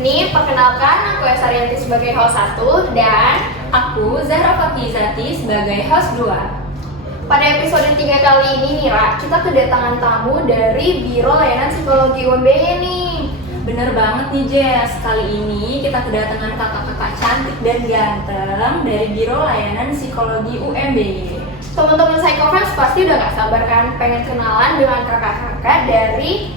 nih, perkenalkan aku Esa Rianti sebagai host 1 dan aku Zahra Fakizati sebagai host 2. Pada episode 3 kali ini nih Ra, kita kedatangan tamu dari Biro Layanan Psikologi UMBY nih. Bener banget nih Jess, kali ini kita kedatangan kakak-kakak cantik dan ganteng dari Biro Layanan Psikologi UMBY. Teman-teman Psychofans pasti udah gak sabar kan pengen kenalan dengan kakak-kakak dari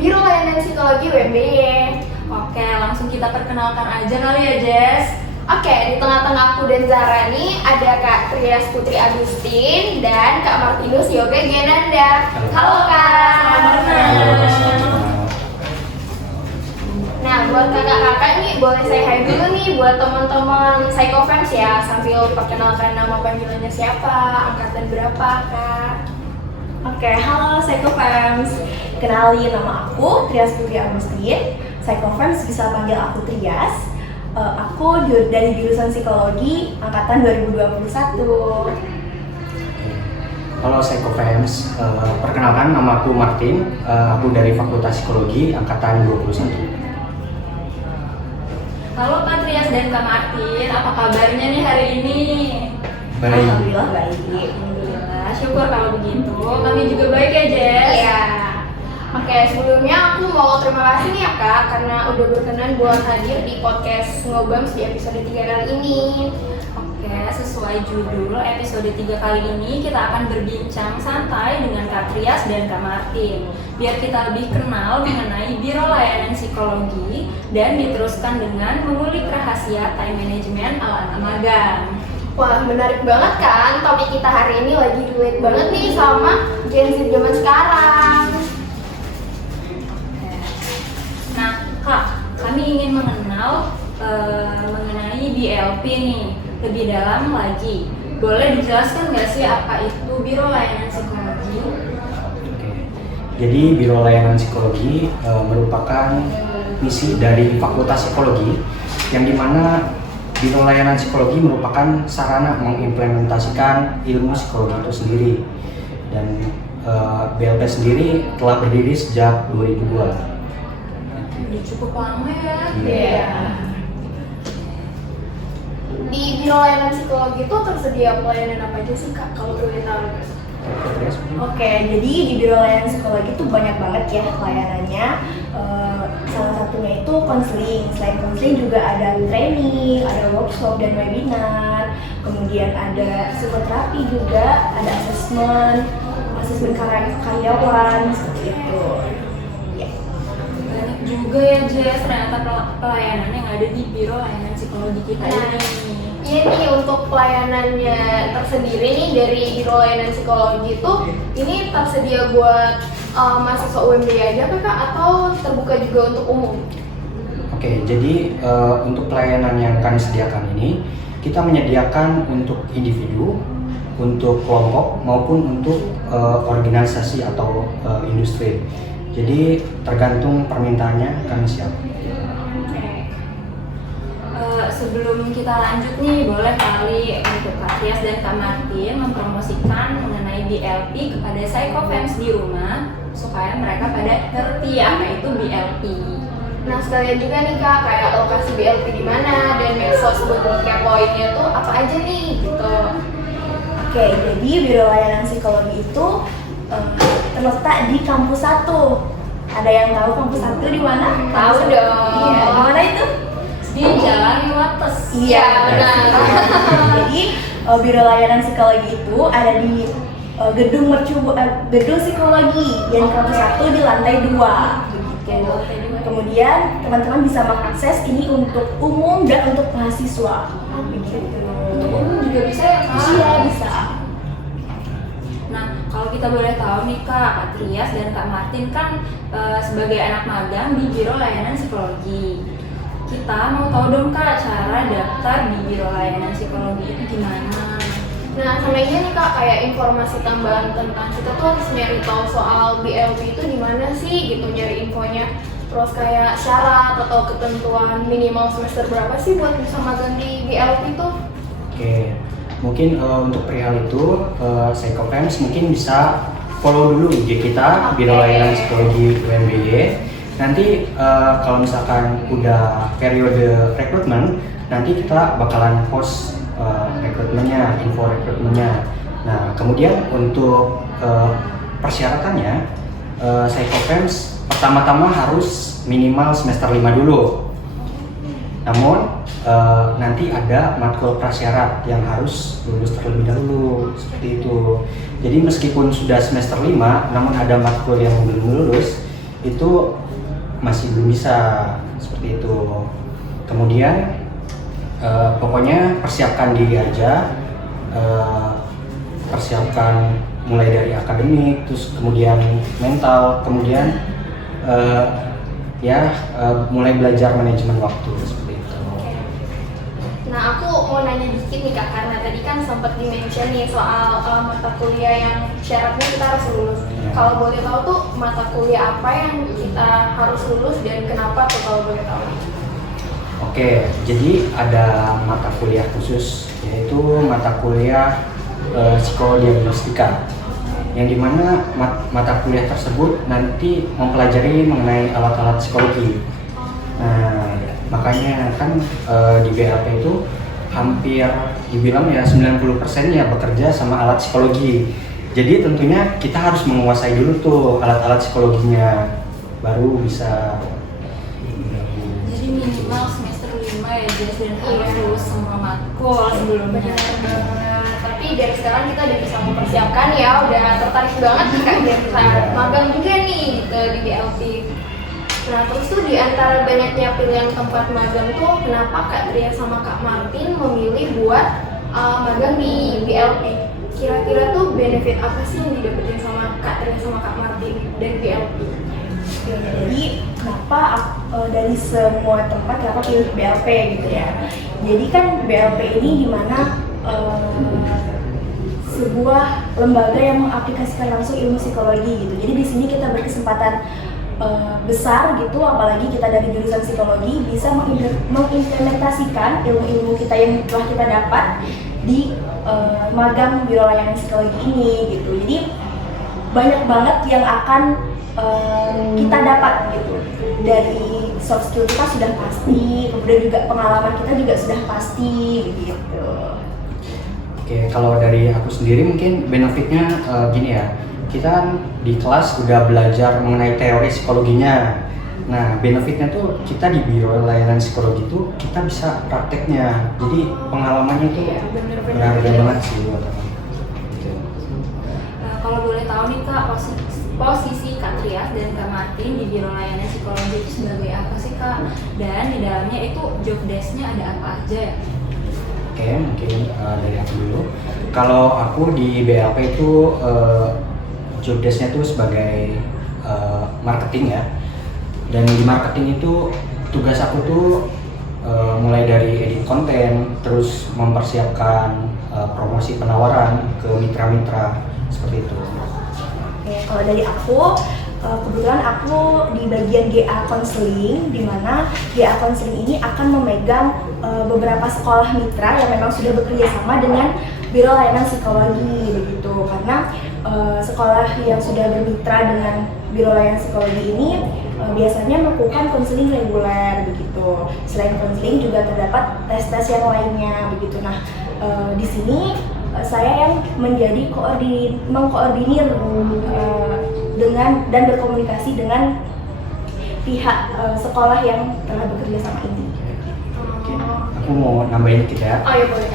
Biro Layanan Psikologi UMBY. Oke, langsung kita perkenalkan aja kali ya Jess. Oke, di tengah-tengah aku dan Zara nih ada Kak Trias Putri Agustin dan Kak Martinus Yoga Genanda. Halo Kak. Selamat malam. Nah, buat kakak-kakak nih boleh saya hai dulu nih buat teman-teman Psychofans ya, sambil perkenalkan nama panggilannya siapa, angkatan berapa Kak. Oke, halo Psychofans. Kenalin, nama aku Trias Putri Agustin. Psychofans bisa panggil aku Trias. Aku dari jurusan Psikologi angkatan 2021. Halo Psychofans, perkenalkan nama aku Martin. Aku dari Fakultas Psikologi angkatan 21. Halo Kak Trias dan Kak Martin, apa kabarnya nih hari ini? Baik. Alhamdulillah baik. Alhamdulillah, syukur kalau begitu. Kami juga baik ya Jess. Iya. Oke, sebelumnya aku mau terima kasih nih ya Kak karena udah berkenan buat hadir di podcast Ngobams di episode 3 kali ini. Oke, sesuai judul episode 3 kali ini kita akan berbincang santai dengan Kak Trias dan Kak Martin biar kita lebih kenal mengenai Biro Layanan Psikologi dan diteruskan dengan mengulik rahasia time management ala anak magang. Wah, menarik banget kan? Topik kita hari ini lagi relate banget nih sama Gen Z zaman sekarang. Nah, Kak, kami ingin mengenal mengenai BLP nih lebih dalam lagi. Boleh dijelaskan nggak sih apa itu Biro Layanan Psikologi? Oke. Jadi Biro Layanan Psikologi merupakan misi dari Fakultas Psikologi yang dimana Biro Layanan Psikologi merupakan sarana mengimplementasikan ilmu psikologi itu sendiri. Dan BLP sendiri telah berdiri sejak 2002. Udah cukup lama ya. Iya. Di Biro Layanan Psikologi itu tersedia pelayanan apa aja sih Kak kalau boleh tahu? Oke, jadi di Biro Layanan Psikologi itu banyak banget ya layanannya. Salah satunya itu konseling. Selain konseling juga ada training, ada workshop dan webinar. Kemudian ada psikoterapi juga, ada asesmen karyawan seperti itu. Ya. Banyak juga ya Jess, ternyata pelayanan yang ada di Biro Layanan Psikologi kita ini. Iya nih, untuk pelayanannya tersendiri nih dari Biro Layanan Psikologi itu ini tersedia buat mahasiswa UMBY aja Kak atau terbuka juga untuk umum? Oke, jadi untuk pelayanan yang kami sediakan ini kita menyediakan untuk individu, untuk kelompok maupun untuk organisasi atau industri. Jadi tergantung permintaannya kami siap. Sebelum kita lanjut nih, boleh kali untuk Kak Trias dan Kak Martin mempromosikan mengenai BLP kepada Psychofans di rumah supaya mereka pada ngerti apa itu BLP. Nah sekalian juga nih Kak, kayak lokasi BLP di mana dan medsos buat dikepoinnya tuh apa aja nih gitu. Oke, jadi Biro Layanan Psikologi itu terletak di kampus 1. Ada yang tahu kampus 1 di mana? Tahu dong. Iya, di mana itu? Di Jalan Wates. Iya benar. Jadi Biro Layanan Psikologi itu ada di gedung gedung psikologi yang kampus 1 di lantai 2. Begitu. Kemudian teman-teman bisa mengakses ini untuk umum dan untuk mahasiswa. Begitu. Untuk umum juga bisa ya Kak? Iya, bisa. Nah, kalau kita boleh tahu nih Kak Trias dan Kak Martin kan sebagai anak magang di Biro Layanan Psikologi. Kita mau tahu dong Kak cara daftar di Biro Layanan Psikologi itu gimana? Nah sama ini nih Kak, kayak informasi tambahan tentang kita tuh harus nyari tahu soal BLP itu di mana sih gitu, nyari infonya. Terus kayak syarat atau ketentuan minimal semester berapa sih buat bisa magang di BLP tuh? Oke, mungkin untuk perihal itu Psychofans mungkin bisa follow dulu IG kita Biro Layanan Psikologi UMBY Nanti kalau misalkan udah periode rekrutmen, nanti kita bakalan post rekrutmennya, info rekrutmennya. Nah, kemudian untuk persyaratannya, Psychofems pertama-tama harus minimal semester 5 dulu. Namun nanti ada matkul prasyarat yang harus lulus terlebih dahulu, seperti itu. Jadi meskipun sudah semester 5, namun ada matkul yang belum lulus, itu masih belum bisa, seperti itu. Kemudian pokoknya persiapkan diri aja, persiapkan mulai dari akademik, terus kemudian mental, kemudian mulai belajar manajemen waktu, seperti itu. Nah, aku mau nanya dikit nih Kak, karena tadi kan sempat di-mention nih soal mata kuliah yang syaratnya kita harus lulus. Ya. Kalau boleh tahu tuh mata kuliah apa yang kita harus lulus dan kenapa tuh kalau boleh tahu? Oke, jadi ada mata kuliah khusus, yaitu mata kuliah psikodiagnostika, yang dimana mata kuliah tersebut nanti mempelajari mengenai alat-alat psikologi. Nah, makanya kan di BLP itu hampir dibilang ya 90% ya bekerja sama alat psikologi. Jadi tentunya kita harus menguasai dulu tuh alat-alat psikologinya, baru bisa. Jadi minimal semester 5 ya Jess, dan harus lulus semua matkul sebelumnya. Tapi dari sekarang kita udah bisa mempersiapkan ya, udah tertarik banget Kak biar kita magang juga nih gitu di BLP. Nah, terus tuh di antara banyaknya pilihan tempat magang tuh kenapa Kak Tria sama Kak Martin memilih buat magang di BLP? Kira-kira tuh benefit apa sih yang didapetin sama Kak Tria sama Kak Martin dari BLP? Jadi kenapa dari semua tempat kenapa pilih BLP gitu ya? Jadi kan BLP ini dimana sebuah lembaga yang mengaplikasikan langsung ilmu psikologi gitu. Jadi di sini kita berkesempatan besar gitu, apalagi kita dari jurusan psikologi bisa mengimplementasikan ilmu-ilmu kita yang telah kita dapat di magang Biro Layanan Psikologi ini gitu. Jadi banyak banget yang akan kita dapat gitu. Dari soft skill kita sudah pasti, kemudian juga pengalaman kita juga sudah pasti gitu. Oke, kalau dari aku sendiri mungkin benefitnya gini ya, kita di kelas udah belajar mengenai teori psikologinya. Nah, benefitnya tuh kita di Biro Layanan Psikologi tuh kita bisa prakteknya, jadi pengalamannya tuh berharga banget sih buat aku. Gitu. Kalau boleh tahu nih Kak, posisi Kak Trias dan Kak Martin di Biro Layanan Psikologi itu sebagai apa sih Kak? Dan di dalamnya itu job desk-nya ada apa aja ya? Oke, mungkin dari aku dulu. Kalau aku di BLP itu job desk-nya tuh sebagai marketing ya. Dan di marketing itu tugas aku tuh mulai dari edit konten, terus mempersiapkan promosi penawaran ke mitra-mitra, seperti itu. Oke, kalau dari aku, kebetulan aku di bagian GA Counseling, di mana GA Counseling ini akan memegang beberapa sekolah mitra yang memang sudah bekerja sama dengan Biro Layanan Psikologi begitu. Karena sekolah yang sudah bermitra dengan Biro Layanan Psikologi ini biasanya melakukan konseling reguler begitu. Selain konseling juga terdapat tes-tes yang lainnya begitu. Nah, di sini saya yang menjadi mengkoordinir dengan dan berkomunikasi dengan pihak sekolah yang telah bekerja sama ini. Oke, aku mau nambahin dikit ya. Oh iya boleh.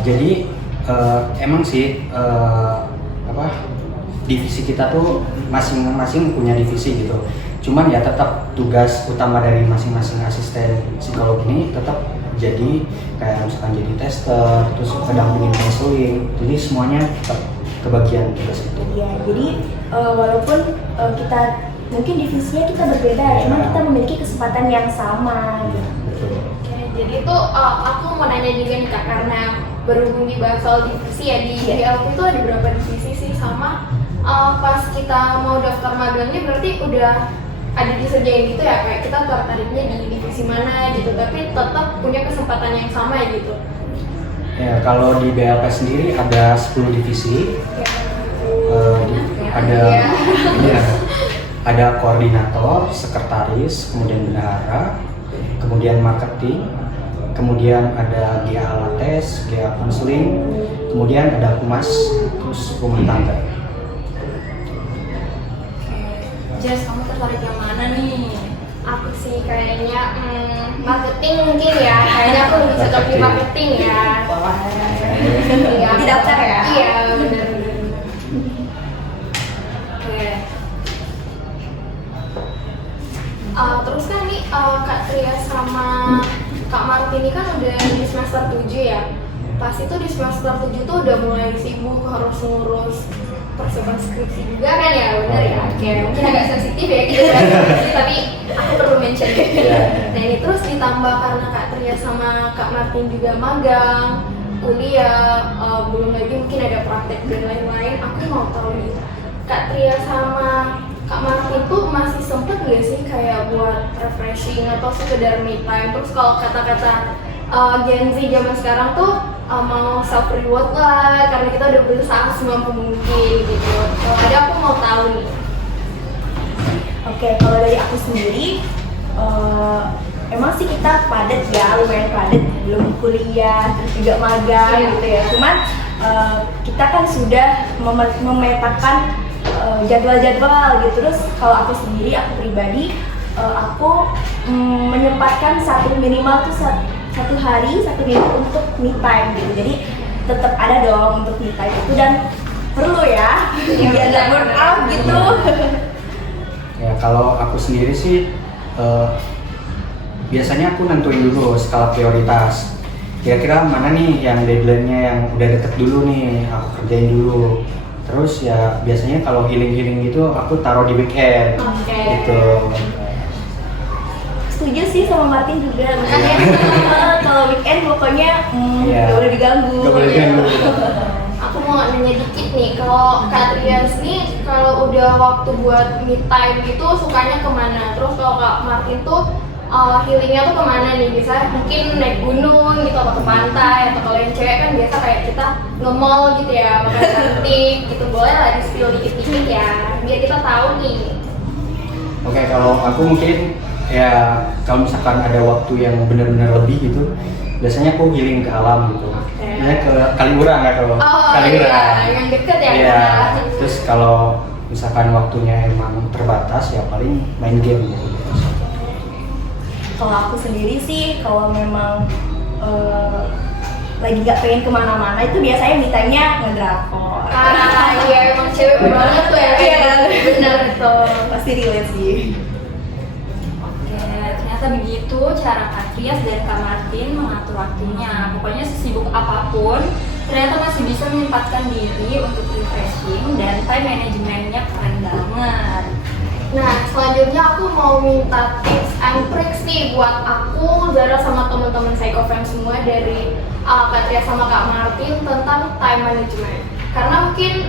Jadi emang sih divisi kita tuh masing-masing punya divisi gitu. Cuman ya tetap tugas utama dari masing-masing asisten psikolog ini tetap jadi kayak misalkan jadi tester, terus pendampingin konseling. Jadi semuanya tetap kebagian tugas itu. Ya, jadi walaupun kita mungkin divisinya kita berbeda, cuman kita memiliki kesempatan yang sama. Gitu. Betul. Oke, jadi tuh aku mau nanya juga nih Kak, karena berhubung dibahas soal divisi ya, di BLP itu ada berapa divisi sih, sama pas kita mau daftar magangnya berarti udah ada disediain gitu ya, kayak kita tertariknya di divisi mana gitu, tapi tetap punya kesempatan yang sama ya gitu. Ya, kalau di BLP sendiri ada 10 divisi. Ada ada koordinator, sekretaris, kemudian bendahara, kemudian marketing, kemudian ada GA Alates, GA konseling, kemudian ada humas, terus rumah tangga. Jess, kamu tertarik yang mana nih? Aku sih kayaknya marketing mungkin ya. Kayaknya aku lebih cocok di marketing ya. Iya. Di daftar ya? Iya, benar-benar. Oke. Terus kan nih Kak Tria sama Kak Martin ini kan udah di semester 7 ya. Pas itu di semester 7 tuh udah mulai sibuk harus ngurus persiapan skripsi juga kan ya, bener ya? Oke, mungkin agak sensitif ya gitu tapi aku perlu mention gitu. Nah ini terus ditambah karena Kak Tria sama Kak Martin juga magang, kuliah, belum lagi mungkin ada praktek dan lain-lain. Aku mau tahu nih, Kak Tria sama Kak Martin tuh masih sempet gak sih kayak buat refreshing atau sekedar me time? Terus kalau kata-kata Gen Z zaman sekarang tuh mau self reward lah karena kita udah berusaha semampu mungkin gitu. Kalau ada aku mau tahu nih. Oke, kalau dari aku sendiri, emang sih kita padat ya, lumayan padat, belum kuliah, terus juga magang gitu ya. Cuman kita kan sudah memetakan jadwal-jadwal gitu. Terus kalau aku sendiri, aku pribadi, aku menyempatkan minimal tuh satu hari, satu minggu untuk me time gitu. Jadi tetap ada dong untuk me time itu dan perlu ya, biar nggak burn out gitu. Ya kalau aku sendiri sih biasanya aku nentuin dulu skala prioritas. Kira-kira mana nih yang deadline-nya yang udah deket dulu nih, aku kerjain dulu. Terus ya biasanya kalau healing gitu aku taruh di weekend. Oke. Gitu. Setuju sih sama Martin juga, makanya kalau weekend pokoknya Iya. gak boleh diganggu. Gak boleh diganggu. Aku mau nanya dikit nih, kalau Kak Trias nih kalau udah waktu buat me time gitu sukanya kemana? Terus kalau Kak Martin tuh healingnya tuh kemana nih? Bisa mungkin naik gunung gitu atau ke pantai, atau kalau yang cewek kan biasa kayak kita nge-mall gitu ya, makan cantik gitu. Boleh lah di spill dikit-dikit ya, biar kita tahu nih. Oke, kalau aku mungkin ya kalau misalkan ada waktu yang benar-benar lebih gitu, biasanya aku healing ke alam gitu. Biasanya ke Kaliurang ya kalau Kaliurang. Iya, yang deket ya. Iya. Terus kalau misalkan waktunya emang terbatas ya paling main game gitu. Kalau aku sendiri sih, kalau memang lagi gak pengen kemana-mana itu biasanya me time-nya ngedrakor. Iya emang cewek banget tuh ya. Iya kan? Bener tuh. Pasti relate sih. Oke, ternyata begitu cara Kak Trias dan Kak Martin mengatur waktunya. Pokoknya sesibuk apapun, ternyata masih bisa menyempatkan diri untuk refreshing dan time manajemennya keren banget. Nah, selanjutnya aku mau minta tips and tricks nih buat aku, Zara sama teman-teman Psychofam semua dari Kak Tria sama Kak Martin tentang time management. Karena mungkin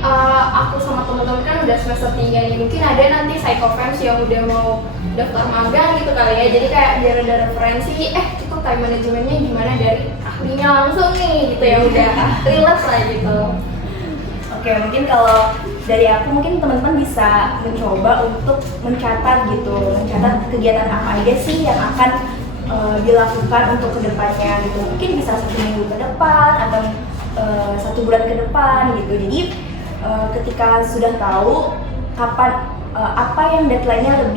aku sama teman-teman kan udah semester 3 nih, mungkin ada nanti Psychofams yang udah mau daftar magang gitu kali ya. Jadi kayak biar ada referensi, itu time managementnya gimana dari ahlinya langsung nih gitu ya, udah relate lah gitu. Oke, mungkin kalau dari aku mungkin teman-teman bisa mencoba untuk mencatat kegiatan apa aja sih yang akan dilakukan untuk kedepannya gitu. Mungkin bisa 1 minggu ke depan atau 1 bulan ke depan gitu. Jadi ketika sudah tahu kapan apa yang deadline-nya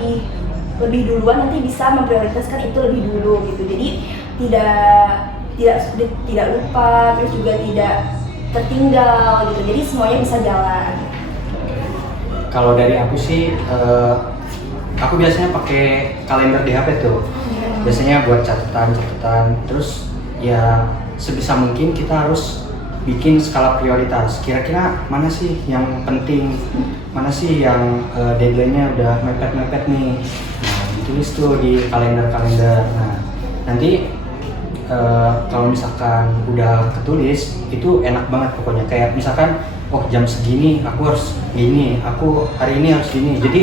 lebih duluan, nanti bisa memprioritaskan itu lebih dulu gitu. Jadi tidak lupa, terus juga tidak tertinggal gitu. Jadi semuanya bisa jalan. Kalau dari aku sih, aku biasanya pakai kalender di HP tuh. Biasanya buat catatan. Terus ya sebisa mungkin kita harus bikin skala prioritas. Kira-kira mana sih yang penting, mana sih yang deadline-nya udah mepet-mepet nih. Nah, ditulis tuh di kalender-kalender. Nah, nanti kalau misalkan udah ketulis itu enak banget pokoknya. Kayak misalkan jam segini aku harus gini, aku hari ini harus gini. Jadi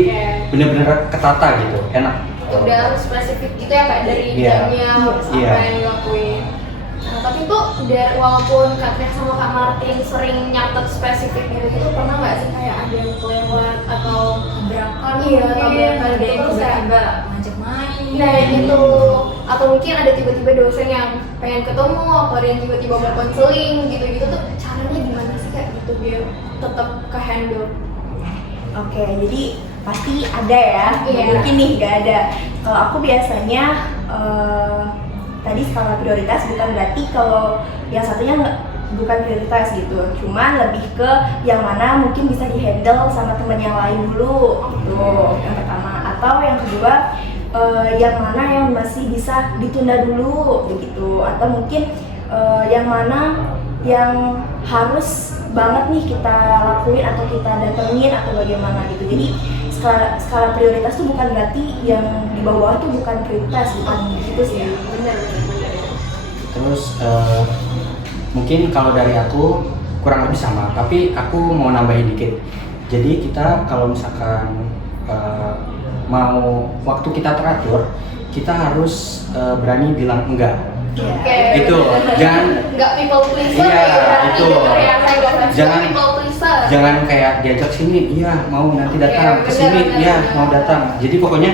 bener-bener ketata gitu, enak. Udah harus spesifik gitu ya Kak, dari jamnya sampai yang dilakuin. Nah, tapi tuh dari walaupun Kak Tria sama Kak Martin sering nyatet spesifik gitu, pernah nggak sih kayak ada yang kelewat atau Tabrakan, Iya, tabrakan ada yang terus kayak- tiba-tiba ngajak main. nah gitu, atau mungkin ada tiba-tiba dosen yang pengen ketemu atau ada yang tiba-tiba mau konseling gitu-gitu tuh caranya gimana sih kayak gitu biar tetap ke handle? Oke, jadi pasti ada ya. Iya. Mungkin nih nggak ada. Kalau aku biasanya tadi skala prioritas bukan berarti kalau yang satunya bukan prioritas gitu. Cuman lebih ke yang mana mungkin bisa dihandle sama teman yang lain dulu. Gitu. Yang pertama. Atau yang kedua yang mana yang masih bisa ditunda dulu begitu. Atau mungkin yang mana yang harus banget nih kita lakuin atau kita datengin atau bagaimana gitu. Jadi skala prioritas tuh bukan berarti yang di bawah tuh bukan prioritas, bukan gitu sih. Bener. Terus mungkin kalau dari aku kurang lebih sama, tapi aku mau nambahin dikit. Jadi kita kalau misalkan mau waktu kita teratur, kita harus berani bilang enggak. Oke. Itu jangan Nggak people pleaser Iya, ya berarti itu. gitu ya, saya nggak fans Jangan- people pleaser. jangan kayak diajak sini, iya mau nanti datang, Oke, kesini, benar, iya benar. mau datang. Jadi pokoknya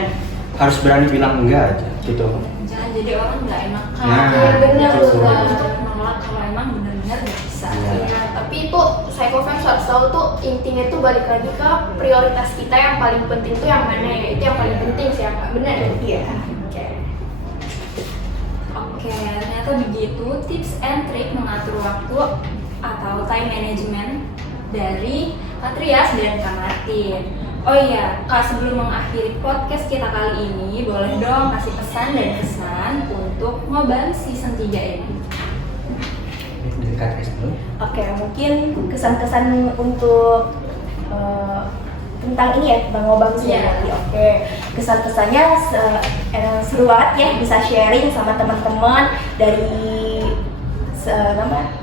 harus berani bilang enggak aja gitu. Jangan jadi orang nggak enakan. Nah, Iya, bener, Terus bener. untuk menolak kalau emang benar-benar nggak bisa. Iya. Iya, tapi itu psychofans harus tahu tuh intinya tuh balik lagi ke prioritas kita yang paling penting tuh yang mana ya, itu yang paling penting sih yang benar. Iya. Oke, ternyata begitu tips and trik mengatur waktu atau time management dari Kak Trias dan Kak Martin. Oh iya, Kak, sebelum mengakhiri podcast kita kali ini, boleh dong kasih pesan dan kesan untuk Ngobam season 3 ini. Dari Kak Tris dulu. Oke, mungkin kesan-kesan untuk tentang ini ya, tentang ngobam sih Iya. nanti. Oke, kesan-kesannya seru banget ya, bisa sharing sama teman-teman dari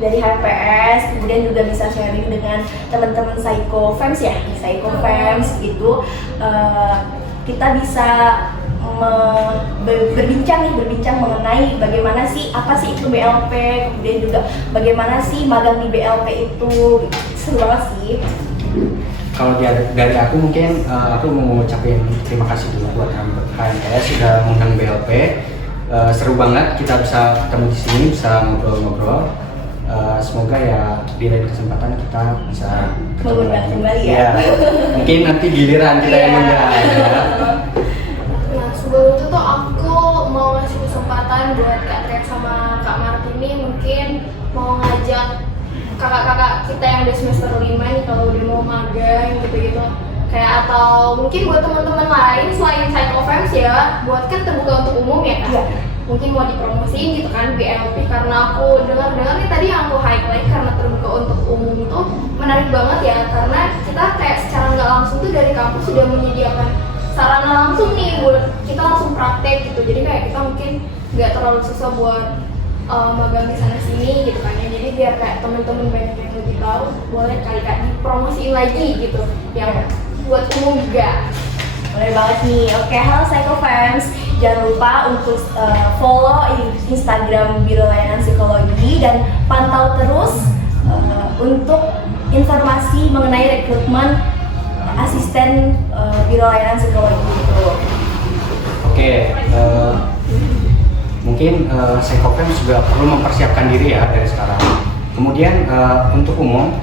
dari HPS, kemudian juga bisa sharing dengan teman-teman psychofans ya, psychofans gitu. Kita bisa berbincang mengenai bagaimana sih, apa sih itu BLP, kemudian juga bagaimana sih magang di BLP itu. Seru banget sih. Kalau dari aku mungkin aku mau ngucapin terima kasih dulu buat HMPS sudah mengundang BLP. Seru banget kita bisa ketemu di sini, bisa ngobrol-ngobrol. Semoga ya di lain kesempatan kita bisa ketemu Mengundang lagi. kembali ya. Iya. Mungkin nanti giliran kita yang Iya. undang. Ya. Nah, sebelum itu tuh aku mau ngasih kesempatan buat Kak Trias sama Kak Martin nih, mungkin mau ngajak kakak-kakak kita yang udah semester 5 nih kalau udah mau magang gitu-gitu, kayak atau mungkin buat teman-teman lain selain psychofans ya, buat kan terbuka untuk umum ya kan. Iya. Mungkin mau dipromosiin gitu kan BLP, karena aku dengar-dengar nih tadi yang aku highlight karena terbuka untuk umum itu menarik banget ya, karena kita kayak secara nggak langsung tuh dari kampus sudah menyediakan sarana langsung nih buat kita langsung praktek gitu, jadi kayak kita mungkin nggak terlalu susah buat magang di sana sini gitu kan ya. Jadi biar kayak temen-temen banyak yang lebih tahu, boleh kali Kak dipromosiin lagi gitu yang buat umum juga. Boleh banget nih. Oke, halo psychofans. Jangan lupa untuk follow Instagram Biro Layanan Psikologi dan pantau terus untuk informasi mengenai rekrutmen asisten Biro Layanan Psikologi itu. Oke, mungkin psychofans juga perlu mempersiapkan diri ya dari sekarang. Kemudian untuk umum,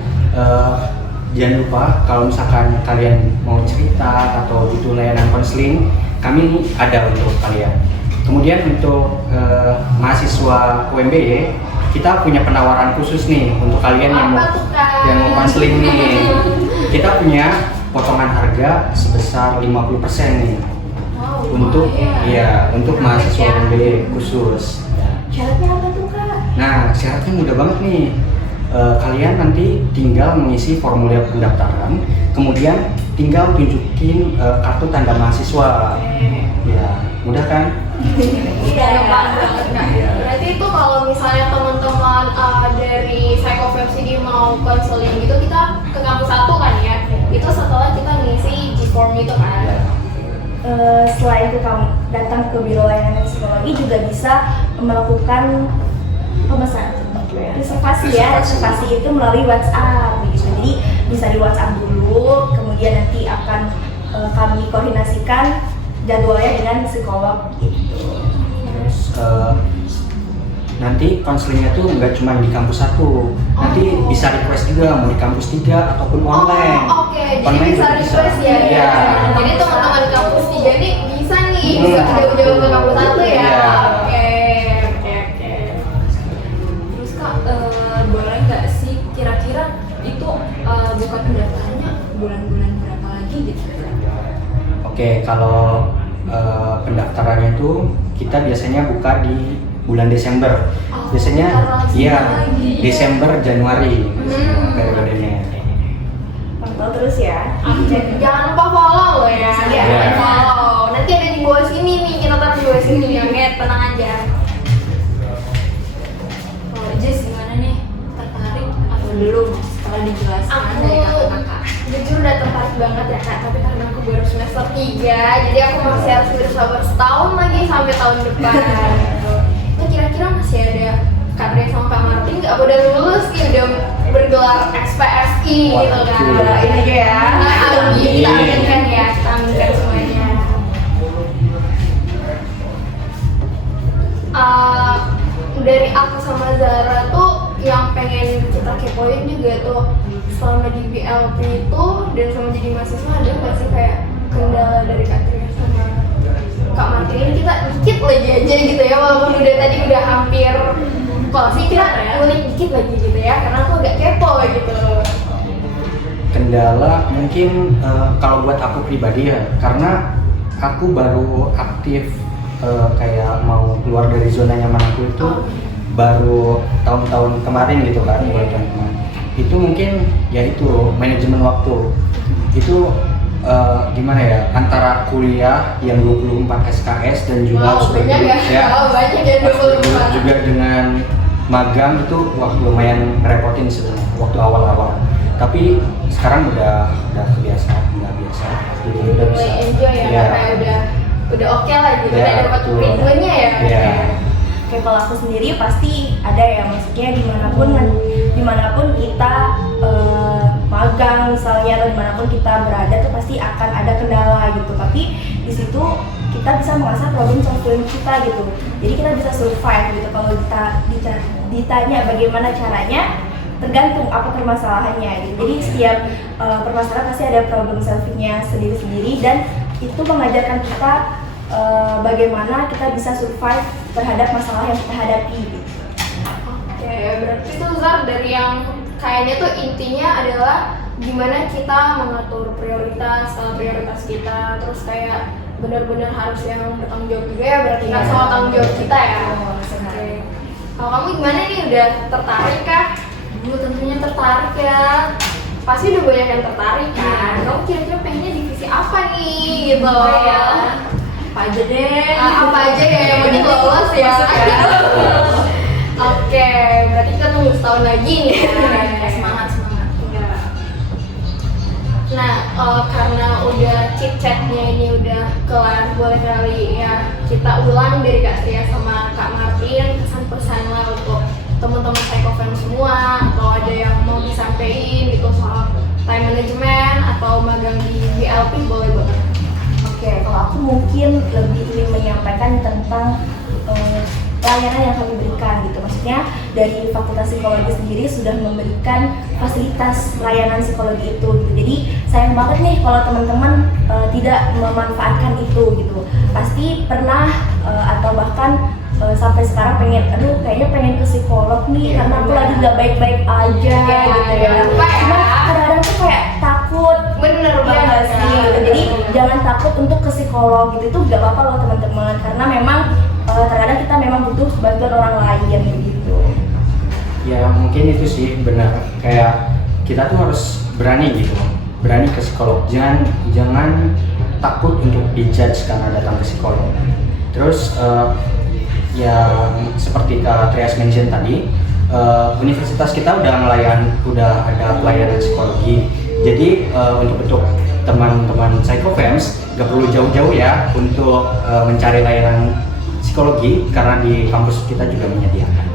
jangan lupa kalau misalkan kalian mau cerita atau butuh layanan konseling, kami ada untuk kalian. Kemudian untuk mahasiswa UMBY, kita punya penawaran khusus nih untuk kalian Apa tuh, Kak? yang mau konseling nih. Kita punya potongan harga sebesar 50% nih. Wow, Untuk lumayan. untuk mahasiswa Ya. UMBY khusus. Syaratnya apa tuh, Kak? Nah, syaratnya mudah banget nih. Kalian nanti tinggal mengisi formulir pendaftaran, kemudian tinggal tunjukin kartu tanda mahasiswa. Ya, mudah kan? Iya, gampang banget Kak. Iya. Berarti itu kalau misalnya teman-teman dari psychofans ini mau konseling gitu, kita ke kampus 1 kan ya? Itu setelah kita ngisi G-form itu kan? Ya. Selain itu kamu datang ke Biro Layanan Psikologi juga bisa melakukan pemesan reservasi ya, reservasi itu melalui WhatsApp gitu. Jadi bisa di WhatsApp dulu, kemudian nanti akan kami koordinasikan jadwalnya dengan psikolog gitu. Terus nanti konselingnya tuh nggak cuma di kampus satu, nanti bisa request juga mau di kampus 3 ataupun online. Oke, jadi Online bisa juga request ya. Iya. Jadi teman-teman kampus 3 nih bisa nih, bisa jauh-jauh ke kampus 1 ya. Iya. Oke. Terus Kak, boleh nggak sih kira-kira itu buka pendaftarannya bulan-bulan berapa lagi gitu? Oke, kalau pendaftarannya itu kita biasanya buka di bulan Desember. Oh, Biasanya bentar iya lagi. Desember Januari periodenya. Pantau terus ya. Jangan lupa follow loh ya. Iya. Jangan follow. Nanti ada di bawah sini nih, kita taruh di bawah sini ya. Oke, tenang aja. Kalau Jess gimana nih? Tertarik atau belum setelah dijelaskan dari kakak-kakak? Jujur udah tertarik banget ya Kak, tapi karena aku baru semester 3, jadi aku masih harus bersabar setahun lagi sampai tahun depan. Nah, kira-kira masih ada Kak Tria sama Kak Martin nggak udah lulus nih, udah bergelar XPSI gitu kan? Doain aja ya. Nah, amin, kita aminkan ya, kita aminkan semuanya. Dari aku sama Zara tuh yang pengen kita kepoin juga tuh selama di BLP itu dan sama jadi mahasiswa ada nggak sih kayak kendala dari Kak Tria sama Kak Martin? Ini kita dikit lagi aja gitu ya, walaupun udah tadi udah hampir kalau sih kita ulik dikit lagi gitu ya, karena aku agak kepo gitu. Kendala mungkin kalau buat aku pribadi ya, karena aku baru aktif kayak mau keluar dari zona nyaman aku itu baru tahun-tahun kemarin gitu kan, baru tahun kemarin. Itu mungkin ya itu manajemen waktu itu gimana ya, antara kuliah yang 24 SKS dan juga Wow, harus banyak ya? Wow, banyak ya, 24. juga dengan magang itu wah lumayan ngerepotin sebenarnya waktu awal-awal, tapi sekarang udah kebiasa, udah biasa jadi udah bisa Mulai enjoy ya, Iya. kayak udah oke lah gitu, Iya, udah dapat betul. ritmenya ya. Iya. Oke, kalau aku sendiri pasti ada ya, maksudnya dimanapun kita magang misalnya atau dimanapun kita berada tuh pasti akan ada kendala gitu. Tapi di situ kita bisa mengasah problem solving kita gitu. Jadi kita bisa survive gitu. Kalau kita ditanya bagaimana caranya, tergantung apa permasalahannya gitu. Jadi setiap permasalahan pasti ada problem solvingnya sendiri-sendiri, dan itu mengajarkan kita bagaimana kita bisa survive terhadap masalah yang kita hadapi gitu. Oke, berarti tuh Zar, dari yang kayaknya tuh intinya adalah gimana kita mengatur prioritas kita, terus kayak benar-benar harus yang bertanggung jawab juga ya, berarti nggak soal tanggung jawab kita ya. Oke. Kalau kamu gimana nih, udah tertarik kah? Tentunya tertarik ya. Pasti udah banyak yang tertarik kan. Kamu kira-kira pengennya divisi apa nih gitu? Ya, apa aja deh. Apa aja ya yang penting lolos ya. Oke, berarti kita tunggu setahun lagi nih. Semangat. Nah, karena udah chit-chatnya ini udah kelar, boleh kali ya kita ulang dari Kak Tria sama Kak Martin pesan-pesan lah untuk teman-teman Psychofan semua, atau ada yang mau disampaikan gitu soal time management atau magang di BLP, boleh banget. Oke, kalau aku mungkin lebih ingin menyampaikan tentang layanan yang kami berikan gitu. Maksudnya dari Fakultas Psikologi sendiri sudah memberikan fasilitas layanan psikologi itu gitu. Jadi sayang banget nih kalau teman-teman tidak memanfaatkan itu gitu. Pasti pernah atau bahkan sampai sekarang kayaknya pengen ke psikolog nih karena aku lagi gak baik-baik aja gitu ya. Cuma kadang-kadang tuh kayak takut. Bener Iya banget nggak sih gitu. Jadi jangan takut untuk ke psikolog gitu, itu gak apa-apa loh teman-teman, karena memang terkadang kita memang butuh bantuan orang lain gitu. Ya mungkin itu sih benar, kayak kita tuh harus berani gitu, berani ke psikolog, jangan takut untuk dijudge karena datang ke psikolog. Terus ya seperti Kak Trias mention tadi, universitas kita udah ada pelayanan psikologi. Jadi untuk teman-teman Psychofans gak perlu jauh-jauh ya untuk mencari layanan psikologi, karena di kampus kita juga menyediakan.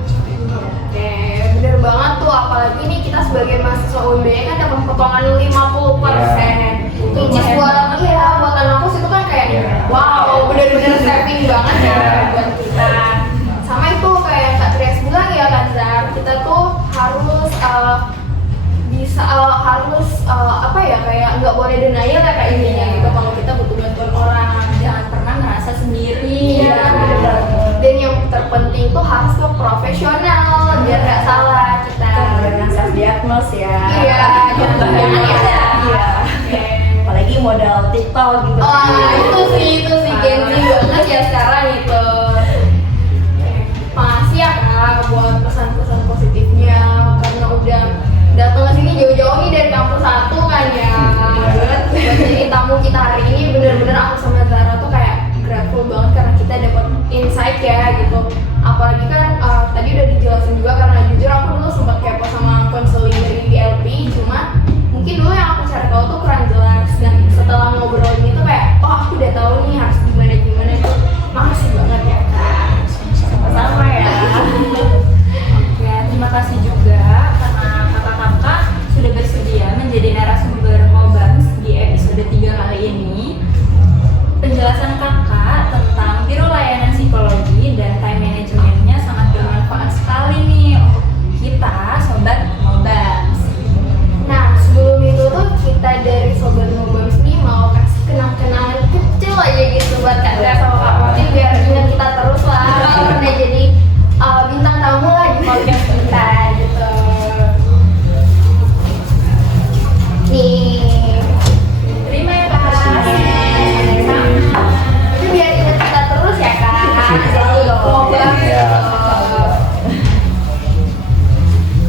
apalagi nih kita sebagai mahasiswa UMBY kan dapat potongan 50%. Which is buat anak kampus itu kan kayak wow, bener-bener saving banget ya buat kita. Sama itu kayak Kak Trias bilang ya kan Zar, kita tuh harus apa ya, kayak nggak boleh denial ya kayak intinya gitu kalau kita butuh bantuan orang. Jangan pernah ngerasa sendiri. Iya. Dan yang terpenting tuh harus ke profesional biar nggak salah kita. Jangan self diagnose ya. Iya, jangan ya. Iya. Apalagi modal TikTok gitu. Itu sih Gen Z banget ya sekarang itu. Makasih ya Kak buat pesan-pesan positifnya, karena udah datang ke sini jauh-jauh nih dari kampus 1 kan ya. Buat jadi tamu kita hari ini, bener-bener aku sama Zara tuh kayak grateful banget karena kita dapat insight ya gitu. Apalagi kan tadi udah dijelasin juga, karena jujur aku dulu sempat kepo sama konseling dari BLP, cuma mungkin dulu yang aku cari tahu tuh kurang jelas, dan setelah ngobrol ini tuh kayak aku udah tahu nih harus gimana itu. Makasih banget ya Kak. Sama ya. Oke, terima kasih juga karena kakak-kakak sudah bersedia menjadi narasumber Ngobams di episode 3 kali ini. Penjelasan kakak tentang Biro Layanan Psikologi dan time managementnya sangat bermanfaat sekali nih untuk kita Sobat Ngobams. Nah, sebelum itu tuh kita dari Sobat Ngobams nih mau kasih kenang-kenangan kecil aja gitu buat Kak Dea sama Kak Martin biar ingat kita terus lah. Karena jadi bintang tamu lah di podcast kita gitu. Nih, Terima ya kak. itu biar ingat kita terus ya Kak. Jadi Ngobams Ya.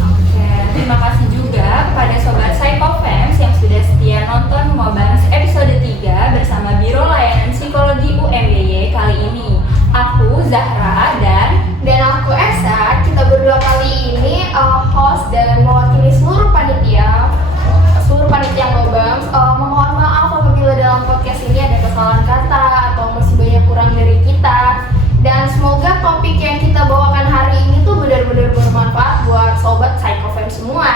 Oke, terima kasih juga kepada Sobat Psychofans yang sudah setia nonton Ngobams episode 3 bersama Biro Layanan Psikologi UMBY kali ini. Aku Zahra dan aku Esa. Kita berdua kali ini host dan mewakili seluruh panitia Ngobams. Mohon maaf apabila dalam podcast ini ada kesalahan kata atau masih banyak kurang dari kita. Dan semoga topik yang kita bawakan hari ini tuh benar-benar bermanfaat buat sobat Psychofans semua.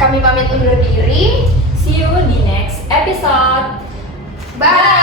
Kami pamit undur diri. see you di next episode. Bye.